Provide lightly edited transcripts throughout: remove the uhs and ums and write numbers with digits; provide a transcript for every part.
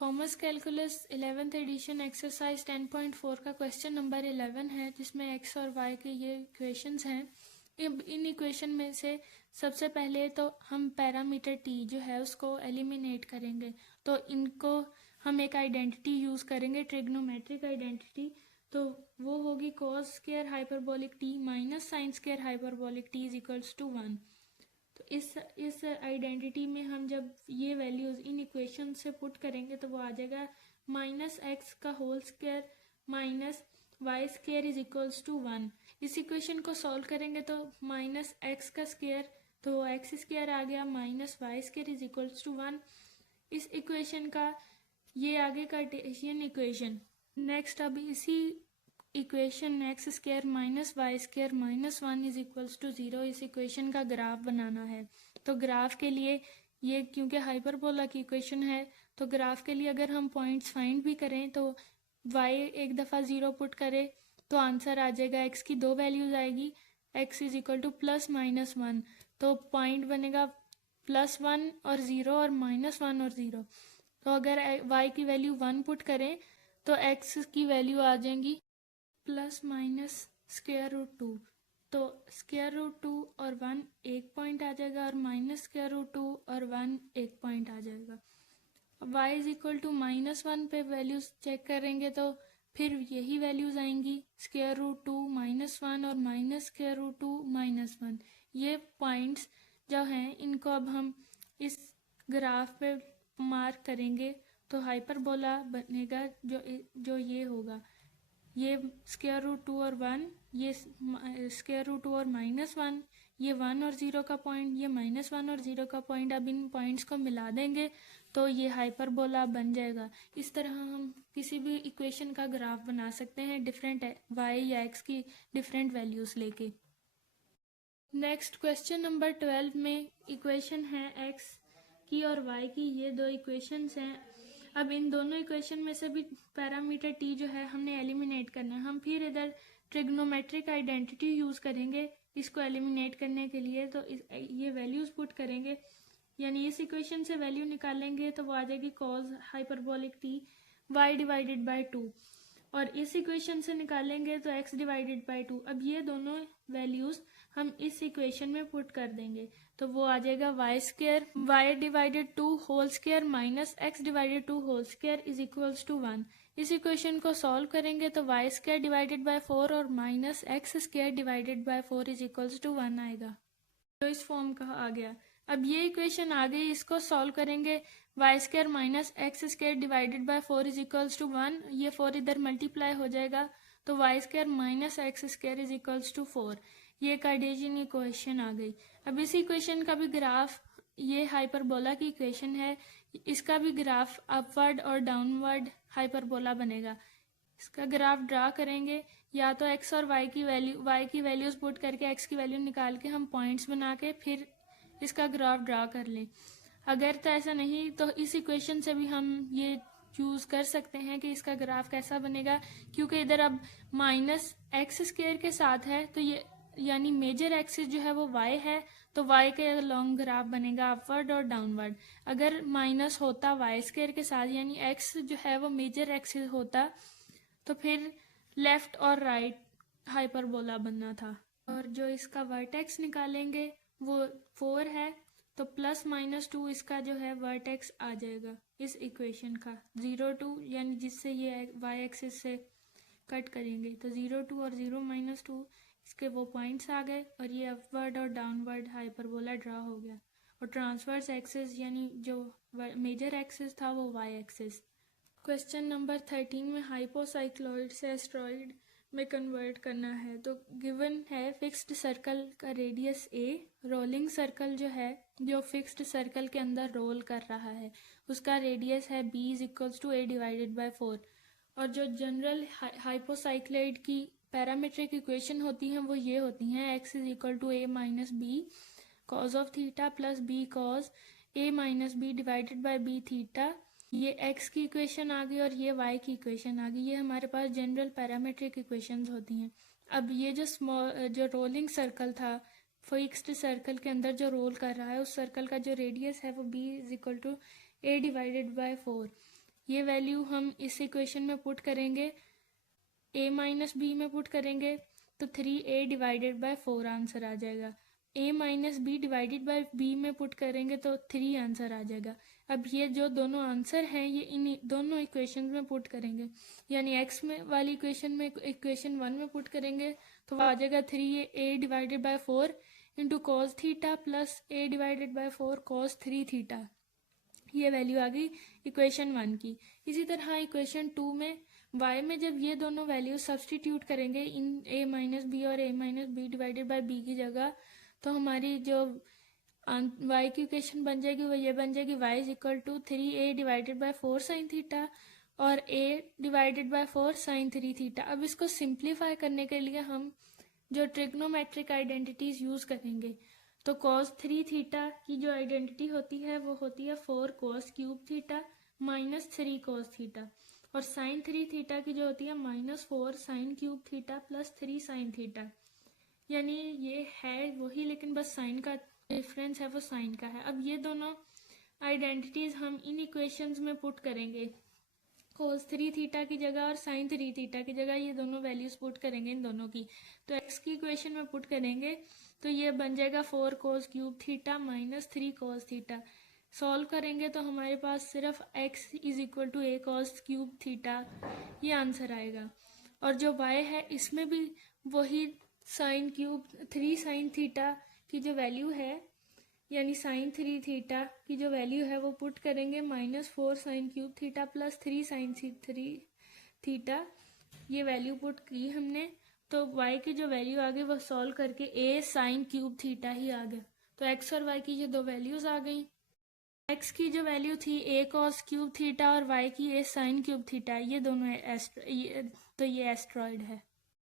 Commerce calculus 11th addition exercise 10.4 का question number 11 है, जिसमें एक्स और वाई के ये इक्वेशंस हैं। इन इक्वेशन में से सबसे पहले तो हम पैरामीटर टी जो है उसको एलिमिनेट करेंगे। तो इनको हम एक आइडेंटिटी यूज़ करेंगे, ट्रिग्नोमेट्रिक आइडेंटिटी। तो वो होगी cos square hyperbolic t minus sine square hyperbolic t is equals to 1। तो इस आइडेंटिटी में हम जब ये वैल्यूज़ इन इक्वेशन से पुट करेंगे तो वो आ जाएगा माइनस एक्स का whole square minus y square is equals to 1। इस इक्वेशन को सॉल्व करेंगे तो माइनस एक्स का स्क्वायर, तो एक्स स्क्वायर आ गया minus y square is equals to 1। इस इक्वेशन का ये आगे कार्टेशियन इक्वेशन। नेक्स्ट अब इसी equation x square minus y square minus 1 is equals to 0, इस इक्वेशन का ग्राफ बनाना है। तो ग्राफ के लिए ये क्योंकि हाइपरबोला की इक्वेशन है, तो ग्राफ के लिए अगर हम पॉइंट्स फाइंड भी करें तो y एक दफ़ा 0 पुट करे तो आंसर आ जाएगा, x की दो वैल्यूज आएगी, x is equal two plus minus 1। तो पॉइंट बनेगा प्लस 1 और 0 और माइनस 1 और 0। तो अगर y की वैल्यू 1 पुट करें तो x की वैल्यू आ जाएंगी प्लस माइनस स्क्वायर रूट 2। तो स्क्वायर रूट 2 और 1 एक पॉइंट आ जाएगा और माइनस स्क्वायर रूट 2 और 1 एक पॉइंट आ जाएगा। अब y is equal to minus 1 पे वैल्यूज चेक करेंगे तो फिर यही वैल्यूज आएंगी, स्क्वायर रूट 2 माइनस 1 और माइनस स्क्वायर रूट 2 माइनस 1। ये पॉइंट्स जो हैं इनको अब हम इस ग्राफ पे मार्क करेंगे तो हाइपरबोला बनेगा जो ये होगा, ये स्क्वायर रूट 2 और 1, ये स्क्वायर रूट 2 और माइनस 1, ये 1 और 0 का पॉइंट, ये माइनस 1 और 0 का पॉइंट। अब इन पॉइंट्स को मिला देंगे तो ये हाइपरबोला बन जाएगा। इस तरह हम किसी भी इक्वेशन का ग्राफ बना सकते हैं डिफरेंट वाई या एक्स की डिफरेंट वैल्यूज लेके। नेक्स्ट क्वेश्चन नंबर 12 में इक्वेशन है एक्स की और वाई की, ये दो इक्वेशंस हैं। अब इन दोनों इक्वेशन में से भी पैरामीटर टी जो है हमने एलिमिनेट करना है। हम फिर इधर ट्रिग्नोमेट्रिक आइडेंटिटी यूज़ करेंगे इसको एलिमिनेट करने के लिए। तो ये वैल्यूज़ पुट करेंगे, यानी इस इक्वेशन से वैल्यू निकालेंगे तो वो आ जाएगी cos hyperbolic t y divided by 2, और इस इक्वेशन से निकालेंगे तो x डिवाइडेड बाई 2। अब ये दोनों वैल्यूज़ हम इस इक्वेशन में पुट कर देंगे तो वो आ जाएगा y square y divided 2 whole square minus x divided 2 whole square is equals to 1। इस इक्वेशन को सॉल्व करेंगे तो वाई स्क्वायर डिवाइडेड बाय 4 और minus x square divided by 4 is equals to 1 आएगा, तो इस फॉर्म का आ गया। अब ये इक्वेशन आ गई, इसको सॉल्व करेंगे, y square minus x square divided by 4 is equals to 1, ये 4 इधर मल्टीप्लाई हो जाएगा तो y square minus x square is equals to 4। ये कार्टेशियन इक्वेशन आ गई। अब इस इक्वेशन का भी ग्राफ, ये हाइपरबोला की इक्वेशन है, इसका भी ग्राफ अपवर्ड और डाउनवर्ड हाइपरबोला बनेगा। इसका ग्राफ ड्रा करेंगे, या तो x और y की वैल्यूज पुट करके x की वैल्यू निकाल के हम पॉइंट्स बना के फिर इसका ग्राफ ड्रा कर लें। अगर तो ऐसा नहीं तो इस इक्वेशन से भी हम ये चूज कर सकते हैं कि इसका ग्राफ कैसा बनेगा, क्योंकि इधर अब माइनस एक्स स्क्वायर के साथ है तो ये यानी मेजर एक्सिस जो है वो y है, तो y के लॉन्ग ग्राफ बनेगा अपवर्ड और डाउनवर्ड। अगर माइनस होता y स्क्वायर के साथ यानी x जो है वो मेजर एक्सिस होता तो फिर लेफ्ट और राइट हाइपरबोला बनना था। और जो इसका वर्टेक्स निकालेंगे वो 4 है, तो प्लस माइनस 2 इसका जो है वर्टेक्स आ जाएगा इस इक्वेशन का 0 2, यानी जिससे ये वाई एक्सिस से कट करेंगे तो 0 2 और 0 माइनस 2 इसके वो पॉइंट्स आ गए और ये अपवर्ड और डाउनवर्ड हाइपरबोला ड्रा हो गया। और ट्रांसवर्स एक्सिस यानी जो मेजर एक्सिस था वो वाई एक्सिस। क्वेश्चन नंबर 13 में हाइपोसाइक्लॉइड से एस्ट्रॉइड में कन्वर्ट करना है। तो गिवन है फिक्स्ड सर्कल का रेडियस a, रोलिंग सर्कल जो है जो फिक्स्ड सर्कल के अंदर रोल कर रहा है उसका रेडियस है b is equals to a divided by 4। और जो जनरल हाइपोसाइक्लॉइड की पैरामीट्रिक इक्वेशन होती हैं वो ये होती हैं, x is equal to a minus b cos of theta plus b cos a minus b divided by b theta. ये x की इक्वेशन आ गई और ये y की इक्वेशन आ गई, ये हमारे पास जनरल पैरामीट्रिक इक्वेशंस होती हैं। अब ये जो रोलिंग सर्कल था फिक्स्ड सर्कल के अंदर जो रोल कर रहा है उस सर्कल का जो रेडियस है वो b is equal to a divided by 4। ये वैल्यू हम इस इक्वेशन में पुट करेंगे, a माइनस बी में पुट करेंगे तो 3a डिवाइडेड बाय 4 आंसर आ जाएगा। a minus b divided by b में पुट करेंगे तो 3 आंसर आ जाएगा। अब ये जो दोनों आंसर हैं ये इन दोनों इक्वेशन में पुट करेंगे, यानी x में वाली इक्वेशन में इक्वेशन 1 में पुट करेंगे तो आ जाएगा 3a divided by 4 into cos theta plus a divided by 4 cos 3 theta. ये वैल्यू आ गई इक्वेशन 1 की। इसी तरह इक्वेशन 2 में y में जब ये दोनों वैल्यू सब्सटीट्यूट करेंगे इन a माइनस बी और a minus b divided by b की जगह, तो हमारी जो y की इक्वेशन बन जाएगी वो ये बन जाएगी y is equal to 3a divided by 4 sine theta और a divided by 4 sine 3 theta. अब इसको सिंप्लीफाई करने के लिए हम जो ट्रिग्नोमेट्रिक आइडेंटिटीज यूज करेंगे, तो cos 3 थीटा की जो आइडेंटिटी होती है वो होती है 4 cos cube theta minus 3 cos theta, और साइन 3 थीटा की जो होती है minus 4 sine cube theta plus 3 sine theta. यानी ये है वही, लेकिन बस साइन का डिफरेंस है वो साइन का है। अब ये दोनों आइडेंटिटीज हम इन इक्वेशंस में पुट करेंगे, cos 3 थीटा की जगह और साइन 3 थीटा की जगह ये दोनों वैल्यूज पुट करेंगे इन दोनों की। तो x की इक्वेशन में पुट करेंगे तो ये बन जाएगा 4 cos cube theta minus 3 cos theta. Solve करेंगे तो हमारे पास सिर्फ x is equal to a cos cube theta ये आंसर आएगा, और जो y है इसमें भी वही साइन क्यूब 3 साइन थीटा की जो वैल्यू है, यानी साइन 3 थीटा की जो वैल्यू है वो पुट करेंगे minus 4 sine cube theta plus 3 sine 3 theta. ये वैल्यू पुट की हमने, तो y की जो वैल्यू आ गई वो सॉल्व करके a साइन क्यूब थीटा ही आ गया। तो x और y की ये दो वैल्यूज आ गई। x की जो वैल्यू थी a cos क्यूब थीटा और y की a साइन क्यूब थीटा, ये दोनों ये एस्ट्रॉइड है।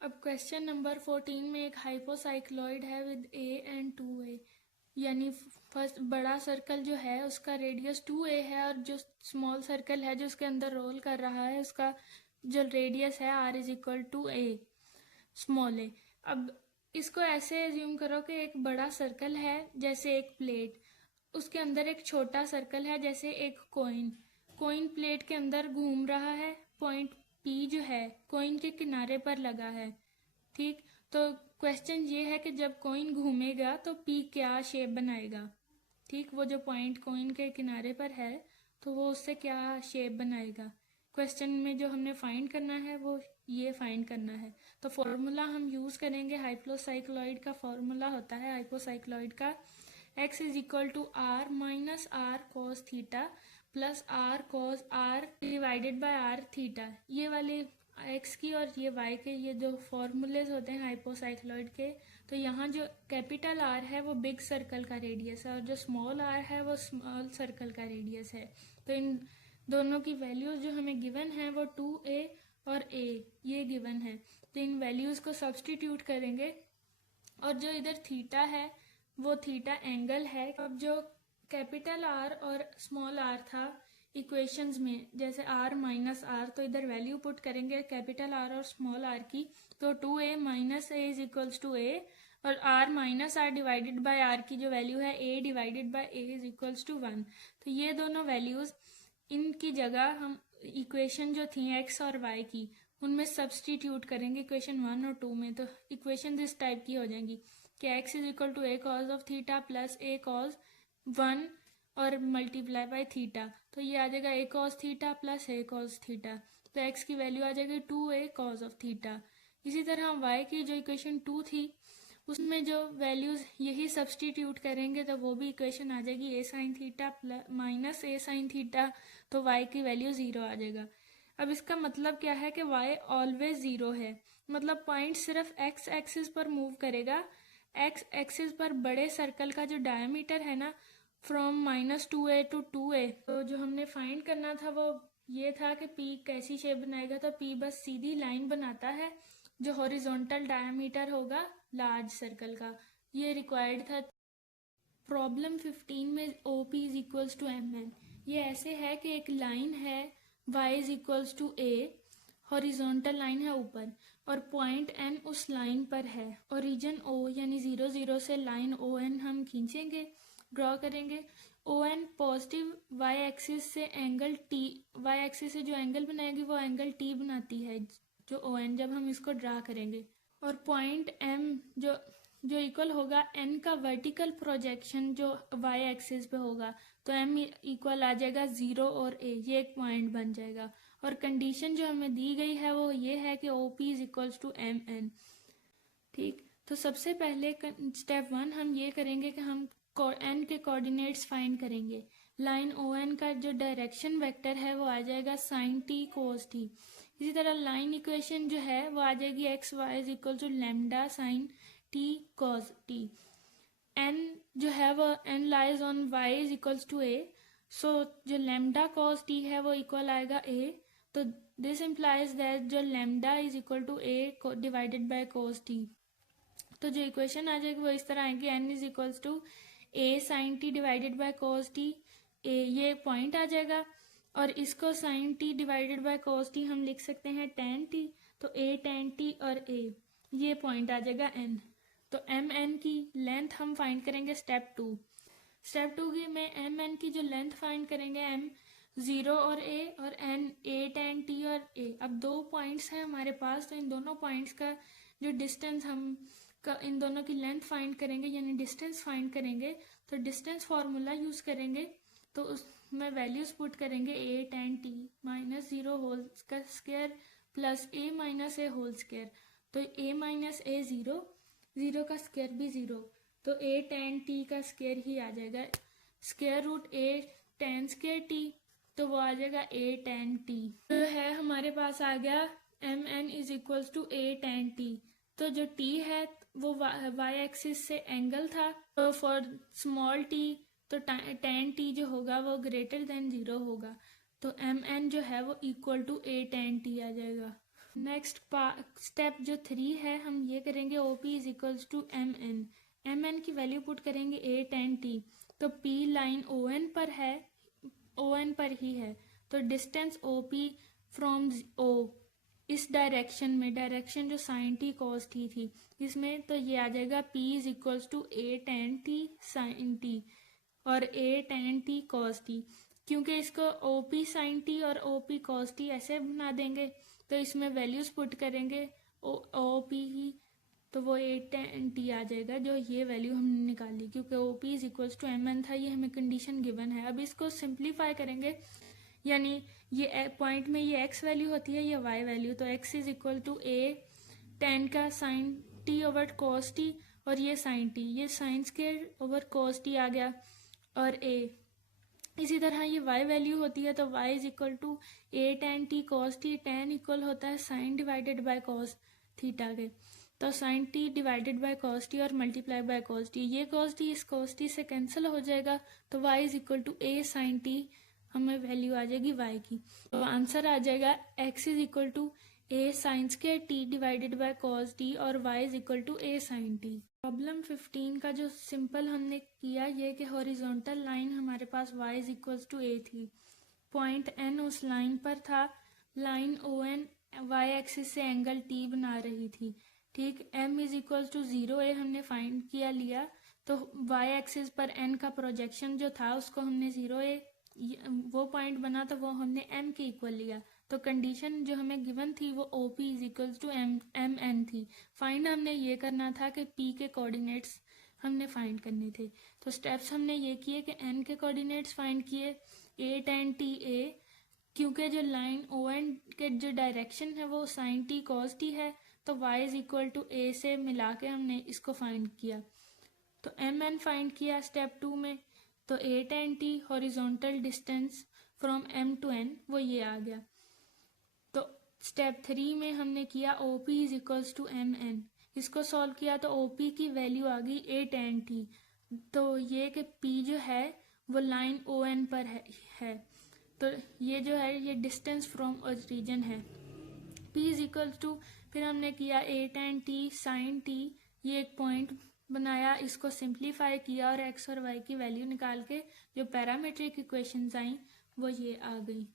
अब क्वेश्चन नंबर 14 में एक हाइपोसाइक्लॉइड है विद a एंड 2a, यानी फर्स्ट बड़ा सर्कल जो है उसका रेडियस 2a है और जो स्मॉल सर्कल है जो उसके अंदर रोल कर रहा है उसका जो रेडियस है r is equal to a small a। अब इसको ऐसे एज्यूम करो कि एक बड़ा सर्कल है जैसे एक प्लेट, उसके अंदर एक छोटा सर्कल है जैसे एक कॉइन प्लेट के अंदर घूम रहा है, पॉइंट P जो है कॉइन के किनारे पर लगा है। ठीक, तो क्वेश्चन ये है कि जब कॉइन घूमेगा तो P क्या शेप बनाएगा। ठीक, वो जो पॉइंट कॉइन के किनारे पर है तो वो उससे क्या शेप बनाएगा। क्वेश्चन में जो हमने फाइंड करना है वो ये फाइंड करना है। तो फॉर्मूला हम यूज करेंगे, हाइपोसाइक्लॉइड का फॉर्मूला होता है हाइपोसाइक्लॉइड का x is equal to r minus r cos theta plus r cos r divided by r theta. ये वाले x की और ये y के ये जो फॉर्मूलेज होते हैं हाइपोसाइक्लॉइड के, तो यहाँ जो कैपिटल R है वो बिग सर्कल का रेडियस है और जो स्मॉल r है वो स्मॉल सर्कल का रेडियस है। तो इन दोनों की वैल्यूज जो हमें गिवन है वो 2a और a ये गिवन है, तो इन वैल्यूज को सब्सटीट्यूट करेंगे और जो इधर थीटा है वो थीटा एंगल है। अब जो कैपिटल R और स्मॉल r था इक्वेशंस में, जैसे r माइनस r, तो इधर वैल्यू पुट करेंगे कैपिटल R और स्मॉल r की, तो 2a minus a is equals to a, और r minus r divided by r की जो वैल्यू है a divided by a is equals to 1। तो ये दोनों वैल्यूज इनकी जगह हम इक्वेशन जो थी x और y की उनमें सब्सटीट्यूट करेंगे इक्वेशन 1 और 2 में, तो इक्वेशन इस टाइप की हो जाएंगी कि x is equal to a cos of theta plus a cos 1 और मल्टीप्लाई बाय थीटा, तो ये आ जाएगा a cos theta plus a cos theta, तो x की वैल्यू आ जाएगी 2a cos ऑफ थीटा। इसी तरह y की जो इक्वेशन 2 थी उसमें जो वैल्यूज यही सब्सटीट्यूट करेंगे तो वो भी इक्वेशन आ जाएगी a sine theta minus a sine theta, तो y की वैल्यू 0 आ जाएगा। अब इसका मतलब क्या है कि y ऑलवेज 0 है, मतलब पॉइंट सिर्फ x एक्सिस पर मूव करेगा। x एक्सिस पर बड़े सर्कल का जो डायमीटर है ना फ्रॉम -2a टू 2a, तो जो हमने फाइंड करना था वो ये था कि p कैसी शेप बनाएगा, तो p बस सीधी लाइन बनाता है जो हॉरिजॉन्टल डायमीटर होगा लार्ज सर्कल का, ये रिक्वायर्ड था। प्रॉब्लम 15 में OP is equals to MN, ये ऐसे है कि एक लाइन है y is equals to a, horizontal line है ऊपर और पॉइंट N उस लाइन पर है, और रीजन O यानी 0 0 से लाइन ON हम खींचेंगे, ड्रॉ करेंगे, O N positive y axis से एंगल टी, वाई एक्सिस से जो एंगल बनाएगी वो एंगल टी बनाती है जो ओ एन, जब हम इसको ड्रा करेंगे। और पॉइंट एम जो इक्वल होगा एन का वर्टिकल प्रोजेक्शन जो वाई एक्सिस पे होगा, तो एम इक्वल आ जाएगा 0 और ए, ये एक पॉइंट बन जाएगा। और कंडीशन जो हमें दी गई है वो ये है कि O P is equals to M N. ठीक, तो सबसे पहले स्टेप 1 हम ये करेंगे कि हम एन के कोऑर्डिनेट्स फाइंड करेंगे। लाइन ओ एन का जो डायरेक्शन वेक्टर है वो आ जाएगा साइन टी कोस टी। इसी तरह लाइन इक्वेशन जो है वो आ जाएगी X Y is equal to lambda sine T cos T. N जो है वो N lies on Y is equals to A, so जो लैम्डा कॉस टी है वो इक्वल आएगा ए। तो दिस इम्प्लाइज दैट जो lambda is equal to A divided by cos T. तो जो इक्वेशन आ जाएगी वो इस तरह आएगी, N is equals to A sine T divided by cos T, A ये पॉइंट आ जाएगा। और इसको sine T divided by cos T हम लिख सकते हैं टेन टी, तो ए टेन टी और ए ये पॉइंट आ जाएगा एन। तो एम एन की लेंथ हम फाइंड करेंगे स्टेप 2। स्टेप 2 की में एम एन की जो लेंथ फाइंड करेंगे, एम 0 और एन ए टेन टी और ए। अब 2 पॉइंट्स हैं हमारे पास, तो इन दोनों पॉइंट्स का जो डिस्टेंस हम इन दोनों की लेंथ फाइंड करेंगे यानी डिस्टेंस फाइंड करेंगे। तो डिस्टेंस फार्मूला यूज करेंगे, तो उसमें वैल्यूज पुट करेंगे A tan T minus 0 whole का स्क्वायर प्लस ए माइनस ए होल स्क्वायर। तो ए माइनस ए 0, 0 का स्क्वायर भी 0, तो ए टेन टी का स्क्वायर ही आ जाएगा। स्क्वायर रूट ए टेन स्क्वायर टी, तो वो आ जाएगा ए टेन टी। तो है हमारे पास आ गया M N is equals to A tan T. तो जो टी है वो वाई एक्सिस से एंगल था, तो फॉर स्मॉल टी तो टेन टी जो होगा वो ग्रेटर देन 0 होगा, तो एम एन जो है वो equal to A tan T आ जाएगा। नेक्स्ट स्टेप जो 3 है, हम ये करेंगे O P is equals to M N. M N की वैल्यू पुट करेंगे ए टेन टी, तो पी लाइन ओ एन पर है, ओ एन पर ही है, तो distance O P from O इस डायरेक्शन में, डायरेक्शन जो साइन टी कॉस टी थी इसमें, तो ये आ जाएगा p is equals to A tan t sine t और a tan t cos t. क्योंकि इसको ओ पी साइन टी और ओ पी कॉस टी ऐसे बना देंगे, तो इसमें वैल्यूज पुट करेंगे ओ पी ही, तो वो ए टेन टी आ जाएगा, जो ये वैल्यू हमने निकाली क्योंकि O P is equals to M N था, ये हमें कंडीशन गिवन है। अब इसको सिंप्लीफाई करेंगे, यानी ये पॉइंट में ये x वैल्यू होती है, ये y वैल्यू, तो x is equal to A tan का sine T over cos T और ये साइन टी, ये sine square over cos T आ गया और a। इसी तरह ये y वैल्यू होती है, तो y is equal to A tan t cos t, tan equal होता है sine divided by cos theta के, तो sine T divided by cos T और मल्टीप्लाई बाय कॉस टी, ये कॉस टी इस कॉस टी से कैंसिल हो जाएगा, तो y is equal to A sine t, हमें वैल्यू आ जाएगी y की। तो आंसर आ जाएगा x is equal to A sine square T divided by cos T और y is equal to A sine t. Problem 15 का जो सिंपल हमने किया ये कि हॉरिजॉन्टल लाइन हमारे पास y is equal to a थी, पॉइंट n उस लाइन पर था, line O N y axis से एंगल t बना रही थी। ठीक, m is equal to 0 a हमने फाइंड किया लिया, तो y एक्सिस पर n का प्रोजेक्शन जो था उसको हमने 0 ए वो पॉइंट बना, तो वो हमने m के इक्वल लिया। तो कंडीशन जो हमें गिवन थी वो O P is equal to M N थी। फाइंड हमने ये करना था कि p के कोऑर्डिनेट्स हमने फाइंड करने थे। तो स्टेप्स हमने ये किए कि n के कोऑर्डिनेट्स फाइंड किए, ए टेन टी ए, क्योंकि जो लाइन ओ एन के जो डायरेक्शन है वो साइन टी कॉस टी है, तो y is equal to A से मिला के हमने इसको फाइंड किया। तो एम एन फाइंड किया स्टेप 2 में, तो A tan T horizontal distance from M to N वो ये आ गया। तो स्टेप 3 में हमने किया O P is equals to M N, इसको सॉल्व किया तो ओ पी की वैल्यू आ गई ए टेन टी, तो ये कि पी जो है वो लाइन ओ एन पर है, तो ये जो है ये डिस्टेंस फ्रॉम ओरिजिन है। पी इज इक्वल्स टू, फिर हमने किया ए टेन टी साइन टी, ये एक पॉइंट बनाया, इसको सिंप्लीफाई किया और x और y की वैल्यू निकाल के जो पैरामीट्रिक इक्वेशंस आई वो ये आ गई।